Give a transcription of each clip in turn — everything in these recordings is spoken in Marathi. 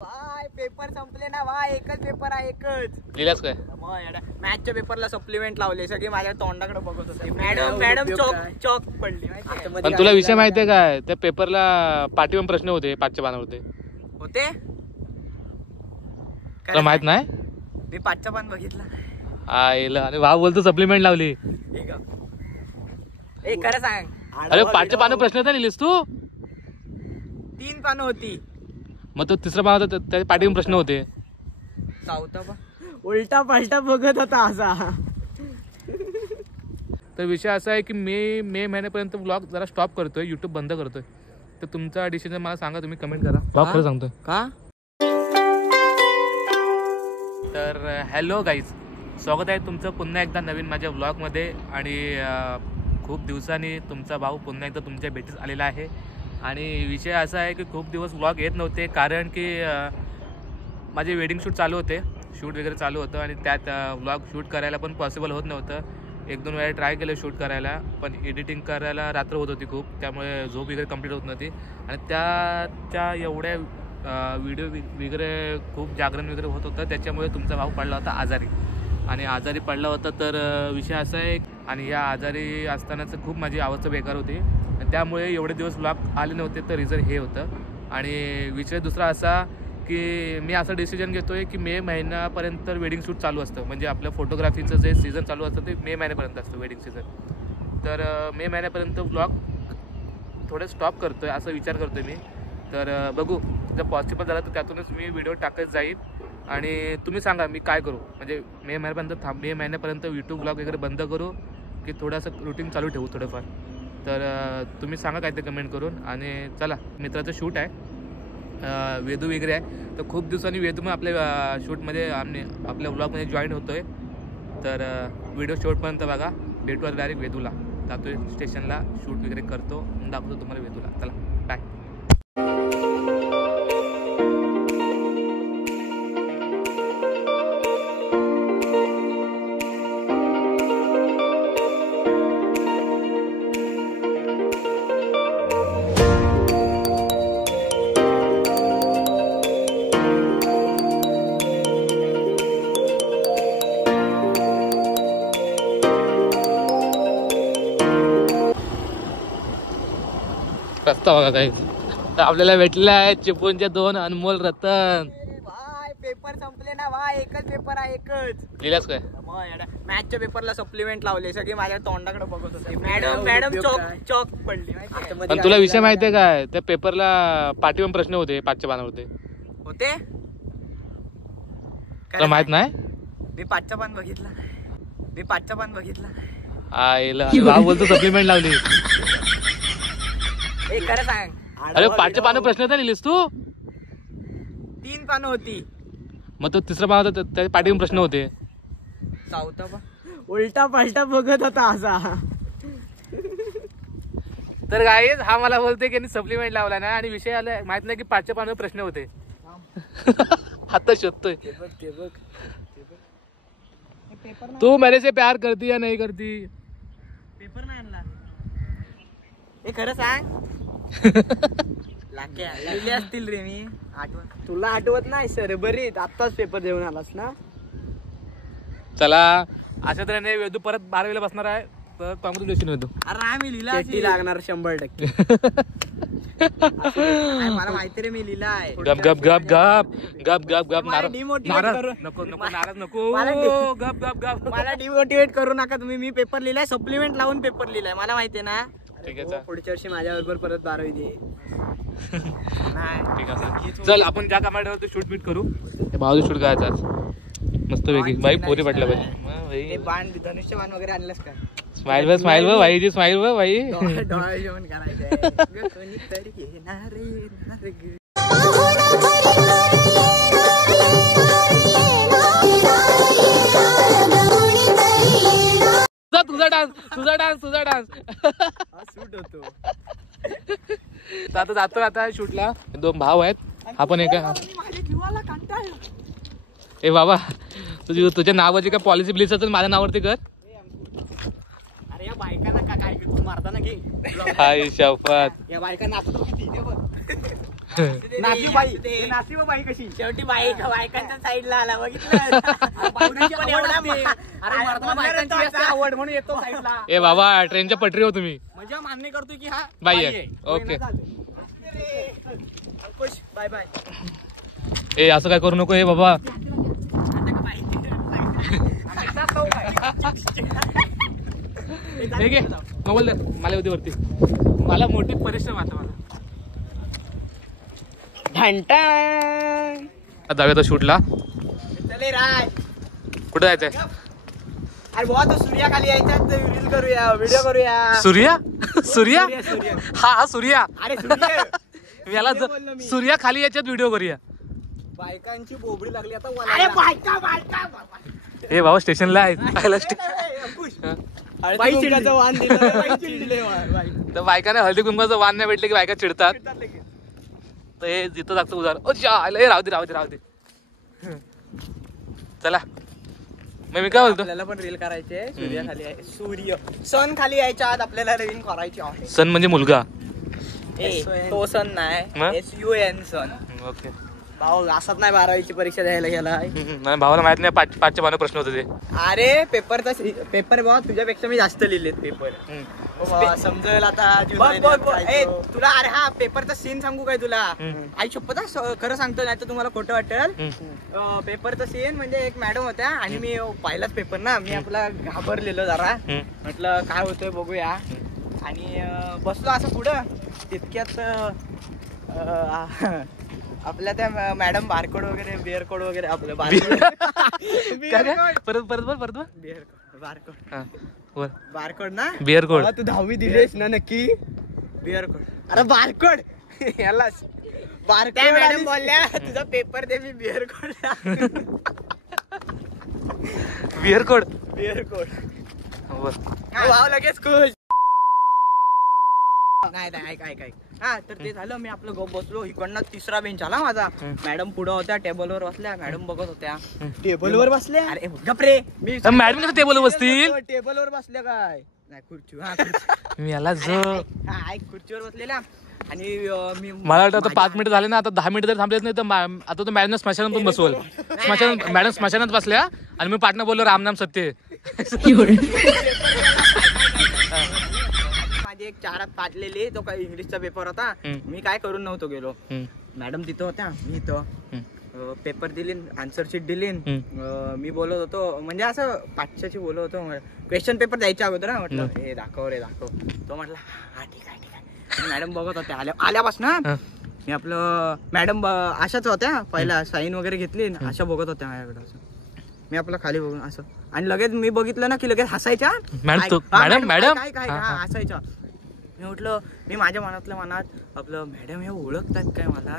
पेपर संपले ना भाई, एकच पेपर आहे, एकच. लिहिलास काय? मॅथच्या पेपरला सप्लिमेंट लावले, सगळे माझ्या तोंडाकडे बघत होते. मॅडम चॉक पडली. पण तुला विषय माहितीये काय? त्या पेपरला पाठीवर प्रश्न होते, 5च्या पानावरती होते. तुला माहित नाही? मी 5चं पान बघितलं. आईला आणि भाव बोलतो सप्लिमेंट लावली. खरं सांग. अरे 5च्या पानावर प्रश्न तर लिहिलीस तू? 3 पानं होती. मग तो तिसरा पान होता, त्या पाठीवर प्रश्न होते. चौथा उलटा पालटा बघत होता असा. तर विषय असा आहे की मे महिन्यापर्यंत ब्लॉग जरा स्टॉप करतोय, युट्यूब बंद करतोय. तर तुमचा डिसिजन मला सांगा, तुम्ही कमेंट करा. ब्लॉग खरं सांगतोय का? तर हॅलो गाईज, स्वागत आहे तुमचं पुन्हा एकदा नवीन माझ्या ब्लॉगमध्ये. आणि खूप दिवसांनी तुमचा भाऊ पुन्हा एकदा तुमच्या भेटीस आलेला आहे. आणि विषय असा आहे की खूप दिवस ब्लॉग येत नव्हते, कारण की माझे वेडिंग शूट चालू होते, शूट वगैरे चालू होतं. आणि त्यात ब्लॉग शूट करायला पण पॉसिबल होत नव्हतं. 1-2 वेळा ट्राय केलं शूट करायला, पण एडिटिंग करायला रात्र होत होती खूप, त्यामुळे झोप वगैरे कंप्लीट होत नव्हती. आणि त्या एवढ्या व्हिडिओ वगैरे खूप जागरण वगैरे होत होतं, त्याच्यामुळे तुमचा भाऊ पडला होता आजारी. आणि आजारी पडला होता, तर विषय असा आहे. आणि या आजारी असतानाच खूप माझी अवस्था बेकार होती, त्यामुळे एवढे दिवस ब्लॉग आले नव्हते. तर रिझन हे होतं. आणि विषय दुसरा असा की मी असं डिसिजन घेतो आहे की मे महिन्यापर्यंत वेडिंग शूट चालू असतं. म्हणजे आपलं फोटोग्राफीचं जे सीझन चालू असतं ते मे महिन्यापर्यंत असतं, वेडिंग सीझन. तर मे महिन्यापर्यंत ब्लॉग थोडे स्टॉप करतो आहे, असा विचार करतो आहे मी. तर बघू, जर पॉसिबल झालं तर त्यातूनच मी व्हिडिओ टाकत जाईल. आणि तुम्ही सांगा मी काय करू, म्हणजे मे महिन्यापर्यंत यूट्यूब ब्लॉग वगैरे बंद करू की थोडंसं रुटीन चालू ठेवू थोडंफार. तर तुम्ही सांगा काय ते कमेंट करून. आणि चला, मित्राचं शूट आहे, वेदू वगैरे आहे. तर खूप दिवसांनी वेदू मग आपल्या शूटमध्ये आपल्या ब्लॉगमध्ये जॉईन होतो आहे. तर व्हिडिओ शेवटपर्यंत बघा. भेटूया डायरेक्ट वेदूला, जातोय स्टेशनला, शूट वगैरे करतो, दाखवतो तुम्हाला वेदूला. चला बाय. रस्ता बघा काही, तर आपल्याला भेटलेला आहे चिपळूणचे 2 अनमोल रतन. पेपर संपले ना भाई, एकच पेपर आहे, एकच. लिहिलास काय? मॅथच्या पेपरला सप्लिमेंट लावले, सगळे माझ्या तोंडाकडे बघत होते. मॅडम चॉक पडली. पण तुला विषय माहितीये काय? त्या पेपरला पाठीवर प्रश्न होते, 5च्या पानावरती होते. तुला माहित नाही? मी 5चं पान बघितलं. आईला भाव बोलतो सप्लिमेंट लावली. खरं सांग. अरे 5च्या पानावर प्रश्न तर लिहिलीस तू? 3 पानं होती. मग तो तिसरा पान होता, त्या पाठीवर प्रश्न होते. चौथा उलटा पालटा बघत होता असा. तर गाईज हा मला बोलते की सप्लिमेंट लावला ना, आणि विषय आला माहित नाही की 5च्या पानावर प्रश्न होते. आता शोधतोय. तू मेरे से प्यार करती या नहीं करती? पेपर नाही आणला. खरं सांग. लिहिले असतील रे मी, आठवत. तुला आठवत नाही सर, बरी आत्ताच पेपर देऊन आलास ना. चला, अशा तऱ्हेने वेदू परत 12वीला बसणार आहे, तर कॉंग्रॅच्युलेशन वेदू. अरे आम्ही लिहिला लागणार 100%. मला माहिती रे, मी लिहिला आहे. गप गप गप गप गप गप गप. नाराज नको नाराज नको. गप गप गप. मला डिमोटिवेट करू नका तुम्ही. मी पेपर लिहिलाय, सप्लिमेंट लावून पेपर लिहिलाय, मला माहितीये ना. ठीक आहे, पुढच्या वर्षी माझ्या बरोबर परत 12वी दे. ठीक आहे, चल आपण ज्या कामावर शूट बीट करू. भाऊ शूट करायचं आज मस्त पैकी. बाई पोरी पटल्या पाहिजे. बाण, धनुष्य बाण वगैरे आणलंस का? स्माइल व भाई जी, स्माइल व भाई. डोळे जेवण करायचंय. तुझा डान्स सूट होतो. आता जातोय आता शूटला. 2 भाव आहेत, हा पण एक. ए बाबा, तुझ्या नावाची काय पॉलिसी प्लीज असेल माझ्या नावावरती कर. अरे या बायकांना काय मारताना घे. हाय शपथ, या बायकांना आपण किती नाशिबाई कशी शेवटी बायकांच्या साईडला आला बघितलं आवड म्हणून येतो साईडला. ए बाबा ट्रेनच्या पटरी हो तुम्ही म्हणजे मान्य करतोय की हा बाई आहे. Okay bye bye. ए असं काय करू नको हे बाबा. ठीक आहे मोबाईल मला होती वरती मला मोठी परिश्रम आता मला घंटा जाऊया शूटला. चले राज कुठे जायचंय? अरे बुवा तो सूर्या खाली यायचा रील करूया व्हिडिओ करूया. सूर्या सूर्या सूर्या हा सूर्या. अरे सूर्य याला सूर्या खाली याच्यात व्हिडिओ करूया. बायकांची बोबडी लागली आता. अरे बायका बायका हे बाबा स्टेशनला आहे तर बायकाने हळदी कुंकवाचं वाण नाही भेटले की बायका चिडतात. तर हे जिथं लागतं उदार राहू दे राहू दे राहू दे. चला मग मी काय बोलतो आपल्याला पण रील करायचे. सूर्य खाली आहे सूर्य सन खाली यायच्या आत आपल्याला रील करायची आहे. सन म्हणजे मुलगा तो सन नाही SUN सन. ओके भाऊ असत नाही 12वीची परीक्षा द्यायला गेला. भावाला माहित नाही पाचच्या बारा प्रश्न होते ते. अरे पेपरचा पेपर बाबा तुझ्यापेक्षा मी जास्त लिहिलेत पेपर. समजेल आता तुला. अरे हा पेपरचा सीन सांगू काय तुला? आई शपथ खरं सांगतो नाही तर तुम्हाला खोटं वाटेल. पेपरचा सीन म्हणजे एक मॅडम होत्या आणि मी पहिलाच पेपर ना मी आपला घाबरलेलो जरा. म्हटलं काय होतंय बघूया आणि बसलो असं पुढं तितक्यात आपल्या त्या मॅडम बारकोड वगैरे बिअर कोड वगैरे आपलं बारकोड ना बिअर कोड. तू 10वी दिलीस ना नक्की. बिअर कोड अरे बारकोड यालाच बारकोड. मॅडम बोलल्या तुझा पेपर दे मी bar code. Bar code bar code लगेच खुश. नाही ऐक हा तर ते झालं. मी आपलं गप बसलो. इकडनं तिसरा बेंच आला माझा. मॅडम पुढं होत्या टेबलवर बसल्या. मॅडम बघत होत्या टेबलवर बसल्या. अरे गपरे मी मॅडम कसं टेबलवर बसतील? टेबलवर बसल्या काय नाही खुर्ची. मी याला खुर्चीवर बसलेल्या आणि मी मला वाटतं आता 5 मिनिटं झाले ना. आता 10 मिनिटं जर थांबलेच नाही तर आता तो मॅडम स्मशानात पण बसवल. मॅडम स्मशानात बसल्या आणि मी पाटणा बोललो राम नाम सत्य. माझी एक 4 पाडलेली. तो काय इंग्लिशचा पेपर होता. मी काय करून नव्हतो गेलो. मॅडम तिथं होत्या मी इथं. पेपर दिली आन्सर शीट दिली. मी बोलत होतो म्हणजे असं 5ची बोलत होतो. क्वेश्चन पेपर द्यायच्या अगोदर म्हटलं हे दाखव रे दाखव. तो म्हटलं हा ठीक आहे. मॅडम बघत होत्या आल्यापासून मी आपलं मॅडम अशाच होत्या पहिला साईन वगैरे घेतली अशा बघत होत्या माझ्याकडे. असं मी आपलं खाली बघून असं आणि लगेच मी बघितलं ना की लगेच हसायच्या. मॅडम काय हसायच्या. मी म्हटलं मी माझ्या मनात आपलं मॅडम हे ओळखतात काय मला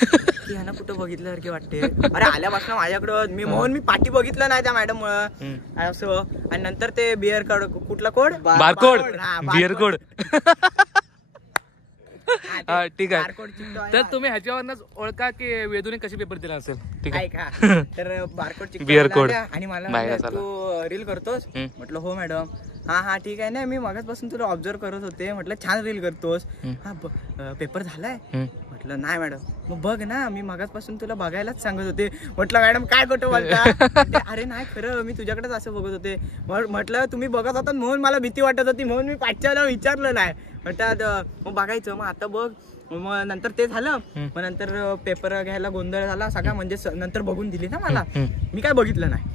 की ह्यांना कुठं बघितल्यासारखी वाटते. अरे आल्यापासून माझ्याकडं मी पाठी बघितलं नाही त्या मॅडम मुळे असं. आणि नंतर ते बिअर कोड कुठला कोड बारकोड बिअर कोड. ठीक आहे. तर तुम्ही ह्याच्यावरच ओळखा की वेदूने कशी पेपर दिला असेल. ठीक आहे का. तर बारकोड बिअर कोड आणि मला तू रील करतोस. म्हटलं हो मॅडम. हा ठीक आहे ना मी मागासपासून तुला ऑब्झर्व करत होते. म्हटलं छान रील करतोस. हा पेपर झालाय. म्हटलं नाही मॅडम. मग बघ ना मी मागासपासून तुला बघायलाच सांगत होते. म्हटलं मॅडम काय खोटं बोलता. अरे नाही खरं मी तुझ्याकडेच असं बघत होते. म्हटलं तुम्ही बघत होता म्हणून मला भीती वाटत होती म्हणून मी पाठच्याला विचारलं नाही. म्हटलं मग बघायचं मग आता बघ. मग नंतर ते झालं. मग नंतर पेपर घ्यायला गोंधळ झाला सगळा. म्हणजे नंतर बघून दिली ना मला. मी काय बघितलं नाही.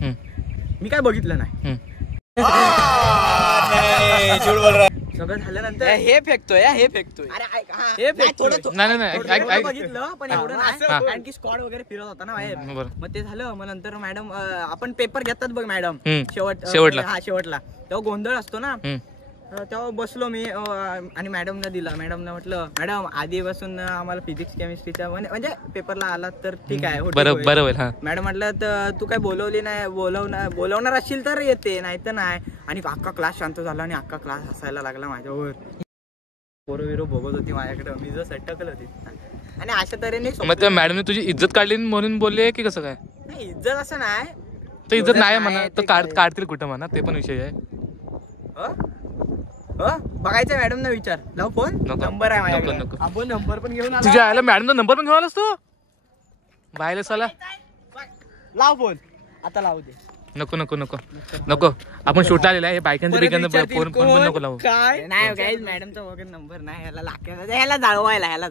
सगळं झाल्यानंतर हे फेकतोय. अरे हे बघितलं पण एवढं नाही. कारण की स्क्वॉड वगैरे फिरत होता ना बाहेर. मग ते झालं. मग नंतर मॅडम आपण पेपर घेतात बघ मॅडम शेवटला तेव्हा गोंधळ असतो ना. तेव्हा बसलो मी आणि मॅडमला दिला. मॅडमला म्हटलं मॅडम आधीपासून आम्हाला फिजिक्स केमिस्ट्रीचा म्हणजे पेपरला आला तर ठीक आहे बरोबर. मॅडम म्हटलं तर तू काय बोलवली नाही बोलवणार असशील तर येते नाही तर नाही. आणि अख्खा क्लास शांत झाला आणि अख्खा क्लास हसायला लागला माझ्यावर. पोरं बघत होती माझ्याकडे. मी जर सटकल होती आणि अशा तऱ्हेने. मग त्या मॅडमने तुझी इज्जत काढली म्हणून बोलले की कसं काय? नाही इज्जत असं नाही. तर इज्जत नाही म्हणा तर काढतील कुठं म्हणा ते पण विषय आहे. बघायचं मॅडम ना विचार लाव फोन नंबर आहे माझ्याकडे आपण नंबर पण घेऊन आलो तुझ्या आयला मॅडमचा नंबर पण घेऊन आलास तू बाहेर साला लाव फोन आता लावू दे नको नको नको नको आपण शूट आलेला आहे बायकांचा बिकांचा फोन पण नको लावू काय नाही गाईज मॅडमचा वगैरे नंबर नाही ह्याला लागेल ह्याला जाळवायला ह्याला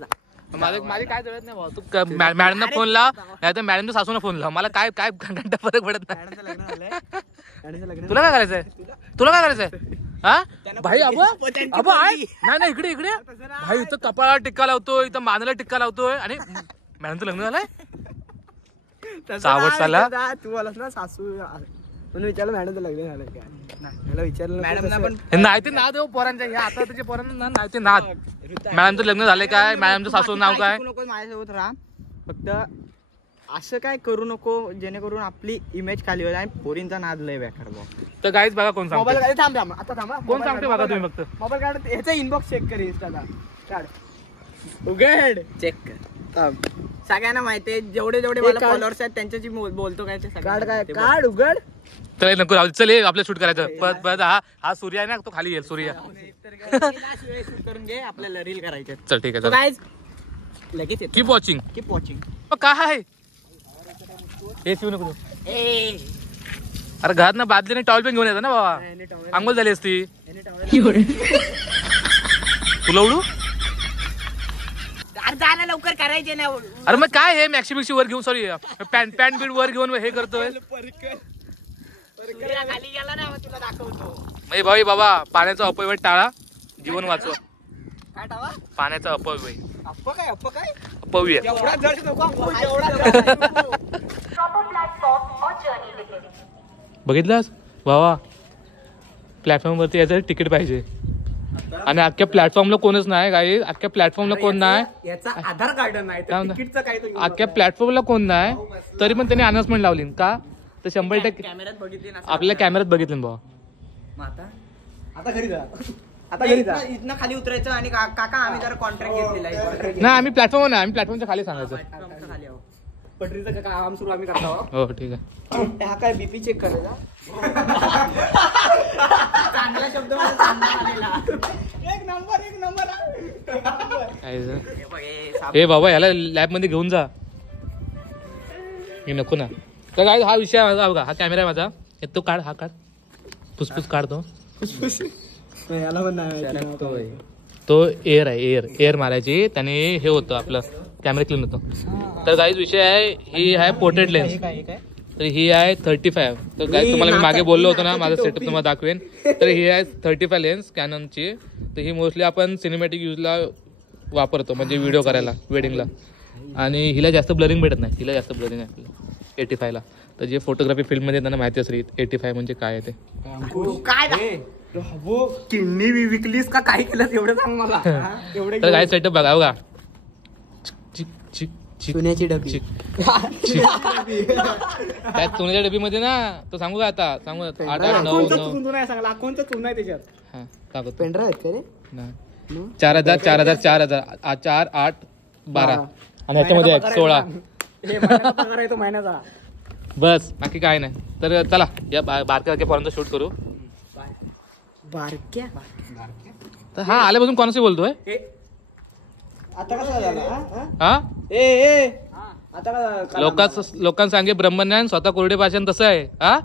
माझी काय जळत नाही भाऊ तू मॅडमना फोन लाव नाही तर मॅडमच्या सासूना फोन लाव मला काय काय घंटा फरक पडत नाही तुला काय करायचंय तुला काय करायचंय हा भाई अबो नाही नाही इकडे इकडे भाई इथं कपाळाला टिक्का लावतोय इथं मानाला टिक्का लावतोय आणि मॅडमचं लग्न झालंय सावट साला तू बोलास ना सासू म्हणून विचारलं मॅडमचं लग्न झालं काय विचारलं मॅडमना पण नाही ते नाद देऊ पोरांच्या ह्या आता त्याच्या पोरांना नाही ते नाद मॅडमचं लग्न झालंय काय मॅडमचं सासू नाव काय नको माझ्यासोबत राहा फक्त असं काय करू नको जेणेकरून आपली इमेज खाली होईल आणि पोरींचा नाद लय बेकार तर गाईच बघा कोण मोबाईल थांब थांब आता थांबा कोण सांगते बघा तुम्ही फक्त मोबाईल काढ ह्याचा इनबॉक्स चेक कर इंस्टाला काढ उघड चेक कर सगळ्यांना माहिती आहे जेवढे जेवढे मला फॉलोअर्स आहेत त्यांच्याशी बोलतो काय काढ उघड तर नको राहू चल आपलं शूट करायचं हा सूर्य आहे ना तो खाली येईल सूर्य शूट करून घे आपल्याला रील करायचे चल ठीक आहे गाईज लगेच कीप वॉचिंग काय हे शिव नको अरे घरात ना बादलीने टॉवेल पण घेऊन येतो ना बाबा आंघोळ झाली असती तुला उडू जाणं लवकर करायचे ना अरे मग काय हे मॅक्सी बिक्सी वर घेऊन सॉरी पॅन्ट बीट वर घेऊन हे करतोय खाली गेला ना तुला दाखवतो भाई बाबा पाण्याचा अपव्यय टाळा जीवन वाचवा काय टावा पाण्याचा अपव्यय अपव्यय बघितलास बाबा प्लॅटफॉर्म वरती याचं तिकीट पाहिजे आणि अख्ख्या प्लॅटफॉर्मला कोणच नाही काही अख्ख्या प्लॅटफॉर्मला कोण नाही याचा आधार कार्ड नाही अख्ख्या प्लॅटफॉर्मला कोण नाही तरी पण त्यांनी अनाउन्समेंट लावली का तर 100% कॅमेऱ्यात बघितली ना आपल्या कॅमेऱ्यात बघितलं बाबा आता घरी जा आता घरी जा इथनं खाली उतरायचं आणि काका आम्ही जरा कॉन्ट्रॅक्ट घेतलेला आहे नाही आम्ही प्लॅटफॉर्म नाही आम्ही प्लॅटफॉर्मच्या खाली सांगायचं खाली आहोत पटरीचं काम सुरू आम्ही करतो हो ठीक आहे हा काय बीपी चेक करायचा चांगला शब्द एक नंबर हे बाबा ह्याला लॅब मध्ये घेऊन जा मी नको ना तर काय हा विषय माझा बघा हा कॅमेरा आहे माझा तो काढ हा काढ फुसफुस काढतो तो एअर आहे एअर मारायची त्याने हे होतं आपलं कॅमेरा क्लीन होतं तर गाईज विषय आहे ही आहे पोर्ट्रेट लेन्स तर ही आहे 35 तर गाईज तुम्हाला मी मागे बोललो होतो ना माझा सेटअप तुम्हाला दाखवेन तर ही आहे 35 लेन्स कॅननची तर ही मोस्टली आपण सिनेमॅटिक यूजला वापरतो म्हणजे व्हिडिओ करायला वेडिंगला आणि हिला जास्त ब्लरिंग भेटत नाही हिला जास्त ब्लरिंग आहे आपल्याला 85ला तर जे फोटोग्राफी फील्डमध्ये त्यांना माहिती असेल 85 म्हणजे काय आहे ते काय किडनी विकलीस का काय केलं एवढं सांग मला तर काय सेटअप बघा बघा सोन्याची डबी त्या सोन्याच्या डबीमध्ये ना तो सांगू का आता सांगू 8 8 9 9 कोणतं चुना आहे त्याच्यात हा कागद पेनड्राईव्ह आहेत का रे 4000 4000 4000 4 8 12 आणि ह्याच्यामध्ये 16 पगार आहे तो महिन्याचा बस बाकी काय नाही तर चला या बारक्या पर्यंत शूट करू बारक्या तर हा आल्यापासून कोणाशी बोलतोय आता कसं झालं हा आता लोकांना सांगे ब्रह्मज्ञान स्वतः कोरडे भाषण तसं आहे हा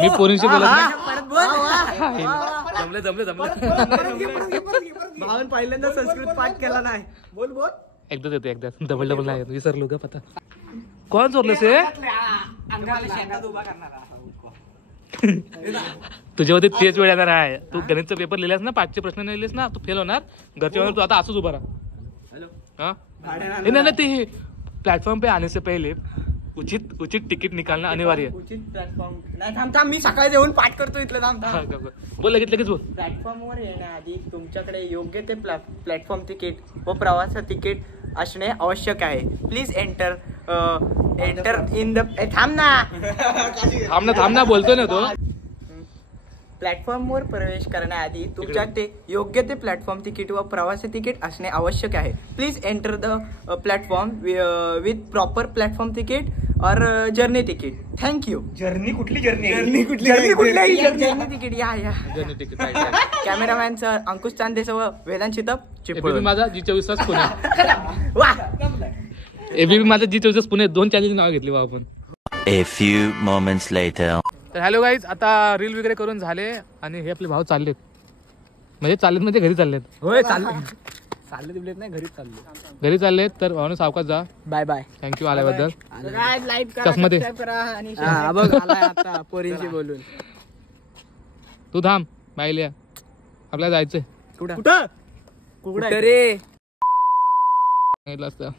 मी पोरींशी बोलत नाही जमले भावन पहिल्यांदा संस्कृत पाठ केला नाही बोल एकदाच येतो एकदा डबल नाही विसरलो ग पता कोण चोरलं से तुझ्यावरती तेच वेळ येणार आहे तू गणितचा पेपर लिहिलास ना 5चे प्रश्न लिहिलेस ना तू फेल होणार घरच्या तू आता असंच उभा राहा ना ते प्लेटफॉर्म पे आने से पहले उचित तिकीट निकालना अनिवार्य उचित प्लॅटफॉर्म नाही थांब मी सकाळी जेवून पाठ करतो इथलं थांब बोल लगेच बोल प्लॅटफॉर्मवर येण्याआधी तुमच्याकडे योग्य ते प्लॅटफॉर्म तिकीट व प्रवासाचं तिकीट असणे आवश्यक आहे प्लीज एंटर इन द थांब ना बोलतोय ना तो प्लॅटफॉर्मवर प्रवेश करण्याआधी तुमच्या ते योग्य ते प्लॅटफॉर्म तिकीट व प्रवासी तिकीट असणे आवश्यक आहे please enter the platform with proper platform ticket और जर्नी तिकीट. थँक्यू. जर्नी कुठली जर्नी जर्नी तिकीट. या कॅमेरामॅन सर अंकुश चांदेसह वेदांत शितप चिपळूण. माझा G24 पुणे. वा. एबीपी माझा G24 पुणे 2 चॅनलची नाव घेतली बा आपण. A few moments later. तर हॅलो गाईज, आता रील वगैरे करून झाले आणि हे आपले भाऊ चाललेत म्हणजे घरी चाललेत. होय चालले तिकडे नाही घरी चाललेत. तर भाऊने सावकाश जा. Bye bye. थँक्यू आल्याबद्दल. लाईक करा, चष्मा दे. सबस्क्राईब करा आणि बघ आलाय आता पोरींशी बोलून. तू थांब बायल्या, आपल्याला जायचंय. कुठं रे? सांगितलं असतं.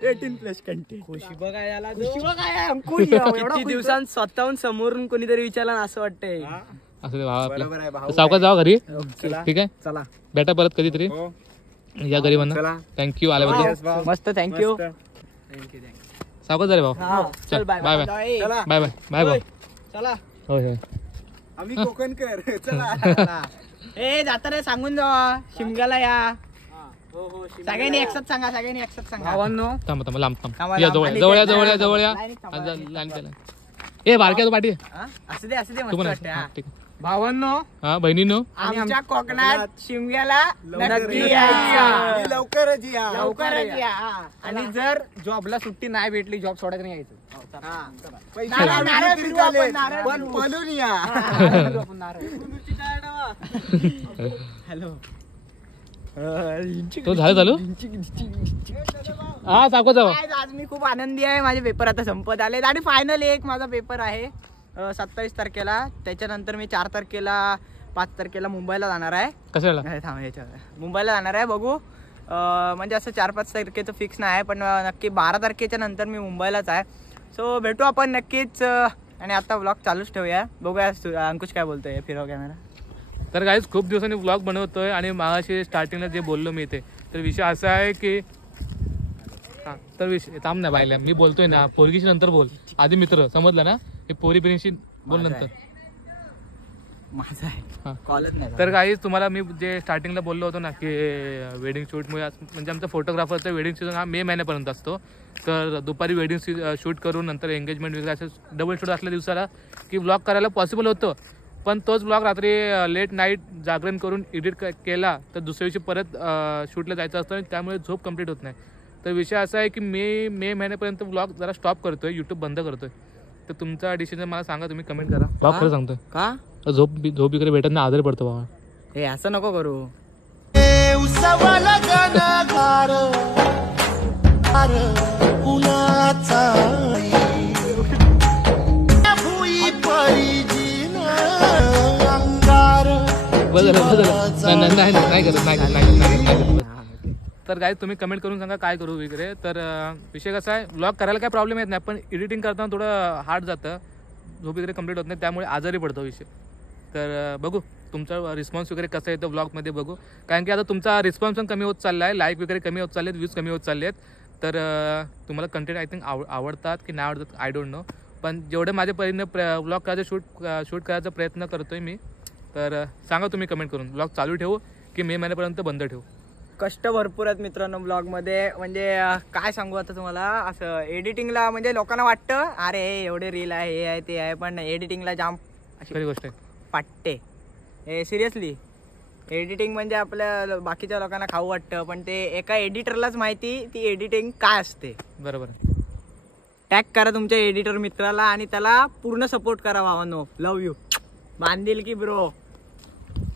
18+ कंटेंट. खुशी बघायला किती दिवसांत स्वतःहून समोरून कोणीतरी विचारलं असं वाटतंय. असं ते भाव आपल्या. सावकाश जावा घरी. ठीक आहे, चला भेटा परत कधीतरी या घरी म्हणा. थँक्यू आल्याबद्दल. मस्त. थँक्यू. सावकाश झाले भाऊ. चल bye bye bye bye bye bye भाऊ. चला. होय होय. आम्ही कोकणकर. चला. ए जाता रे सांगून जावा शिमग्याला या. सगळ्यांनी एकसाथ सांगा. भावांनो थांब थांब लांब थांब. थांबा, या लांब. जवळ आणि जवळ या ते- जवळ या जवळ या. लाईनीत थांबा, लाईन केला. ए बारक्या तू पाठी. असू दे तू मस्त पण वाटतंय, हा. ठीक आहे. भावांनो हा बहिणींनो, आमच्या कोकणात शिमग्याला नक्की लवकरच या. लवकरच या. लवकरच या. आणि जर जॉबला सुट्टी नाही भेटली, जॉब सोडायचं नाही यायचं. नारळ फिरवू आपण, नारळ पण फिरवू. पळून या. हॅलो. तो झालं चालू. हा सावकाश जावा. आज मी खूप आनंदी आहे. माझे पेपर आता संपत आले आणि फायनल एक माझा पेपर आहे 27 तारखेला. त्याच्यानंतर मी 4 तारखेला 5 तारखेला मुंबईला जाणार आहे. कशाला? थांब याच्यावर मुंबईला जाणार आहे. बघू म्हणजे असं 4-5 तारखेचं फिक्स नाही आहे, पण नक्की 12 तारखेच्या नंतर मी मुंबईलाच आहे. सो भेटू आपण नक्कीच. आणि आता व्लॉग चालूच ठेवूया. बघूया अंकुश काय बोलतोय. फिरव कॅमेरा. तर गाईज खूप दिवसांनी व्लॉग बनवतोय आणि मागाशी स्टार्टिंगला जे बोललो मी इथे, तर विषय असा आहे की हा तर विषय थांब ना बायला, मी बोलतोय ना. पोरगीशी नंतर बोल, आधी मित्र, समजलं ना. हे पोरी बिरीशी बोल नंतर. माझा हा. आहे कॉलेज नाही. तर गाईज तुम्हाला मी जे स्टार्टिंगला बोललो होतो ना की वेडिंग शूटमुळे म्हणजे आमचा फोटोग्राफरचा वेडिंग सीझन हा मे महिन्यापर्यंत असतो. तर दुपारी वेडिंग शूट करून नंतर एंगेजमेंट वगैरे असं डबल शूट असल्या दिवसाला की व्लॉग करायला पॉसिबल होतं. पण तोच ब्लॉग रात्री लेट नाईट जागरण करून एडिट केला तर दुसऱ्या दिवशी परत शूटला जायचं असतं, त्यामुळे झोप कंप्लीट होत नाही. तर विषय असा आहे की मे महिन्यापर्यंत ब्लॉग जरा स्टॉप करतोय, यूट्यूब बंद करतोय. तर तुमचा डिसिजन मला सांगा, तुम्ही कमेंट करा. ब्लॉग खरं सांगतोय का झोप वगैरे भेटत नाही, आजारी पडतो बाबा. हे असं नको करू. नाही करत. तर काय तुम्ही कमेंट करून सांगा काय करू वगैरे. तर विषय कसा आहे, व्लॉग करायला काय प्रॉब्लेम येत नाही, पण एडिटिंग करताना थोडं हार्ड जातं, झोप वगैरे कंप्लीट होत नाही, त्यामुळे आजारी पडतो विषय. तर बघू तुमचा रिस्पॉन्स वगैरे कसा येतो व्लॉगमध्ये बघू. कारण की आता तुमचा रिस्पॉन्स पण कमी होत चालला आहे, लाईक वगैरे कमी होत चालले आहेत, व्ह्यूज कमी होत चालले आहेत. तर तुम्हाला कंटेंट आय थिंक आवडतात की नाही आवडतात आय डोंट नो, पण जेवढे माझ्या परीने व्लॉग करायचं शूट करायचा प्रयत्न करतोय मी. तर सांगा तुम्ही कमेंट करून, व्लॉग चालू ठेवू की मे महिन्यापर्यंत बंद ठेवू. कष्ट भरपूर आहेत मित्रांनो ब्लॉगमध्ये. म्हणजे काय सांगू आता तुम्हाला, असं एडिटिंगला म्हणजे लोकांना वाटतं अरे एवढे रील आहे हे आहे ते आहे, पण एडिटिंगला जाम खरी गोष्ट आहे. पाट्टे. हे सिरियसली एडिटिंग म्हणजे आपल्या बाकीच्या लोकांना खाऊ वाटतं, पण ते एका एडिटरलाच माहिती ती एडिटिंग काय असते. बरोबर. टॅग करा तुमच्या एडिटर मित्राला आणि त्याला पूर्ण सपोर्ट करा भावांनो. Love you. बांधील की ब्रो.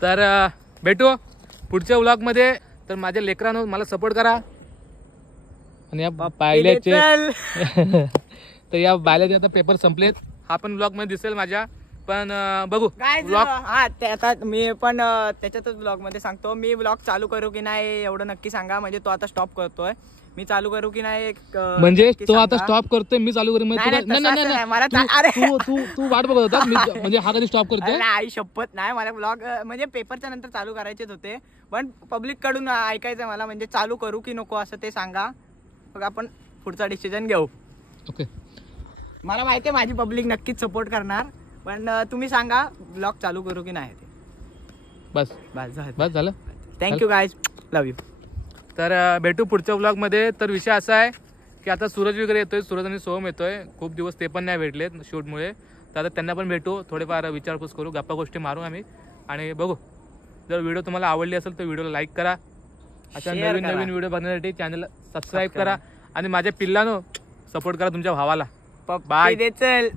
तर भेटू पुढच्या व्लॉगमध्ये. तर माझ्या लेकरांनो मला सपोर्ट करा. आणि या बायल्याचे तर या बायल्याचे आता पेपर संपलेत. हा पण ब्लॉग मध्ये दिसेल माझ्या, पण बघू ब्लॉग. हा ते आता मी पण त्याच्यातच ब्लॉग मध्ये सांगतो. मी ब्लॉग चालू करू की नाही एवढं नक्की सांगा. म्हणजे तो आता स्टॉप करतोय, मी चालू करू की नाही म्हणजे नक्की तो सांगा. आता स्टॉप करतोय, मी चालू करू. नाही, नाही, तसं नाही. मला तू वाट बघत होता म्हणजे हा कधी स्टॉप करतोय. आई शपथ नाही. मला ब्लॉग म्हणजे पेपरच्या नंतर चालू करायचेच होते, पण पब्लिक कडून ऐकायचं मला. म्हणजे चालू करू की नको असं ते सांगा, मग आपण पुढचा डिसिजन घेऊ. ओके. मला माहिती आहे माझी पब्लिक नक्कीच सपोर्ट करणार, पण तुम्ही सांगा ब्लॉग चालू करू की नाही ते. बस बस झालं. बस झालं. Thank you guys. Love you. तर भेटू पुढच्या व्लॉगमध्ये. तर विषय असा आहे की आता सूरज वगैरे येतोय, सूरज आणि सोहम येतोय. खूप दिवस ते पण नाही भेटलेत शूटमुळे. तर आता त्यांना पण भेटू, थोडेफार विचारपूस करू, गप्पा गोष्टी मारू आम्ही आणि बघू. जर व्हिडिओ तुम्हाला आवडली असेल तर व्हिडिओला लाईक करा. अशा Share नवीन करा. नवीन व्हिडिओ बघण्यासाठी चॅनलला सबस्क्राईब करा आणि माझ्या पिल्लानो सपोर्ट करा तुमच्या भावाला. पप्पी Bye. दे चल.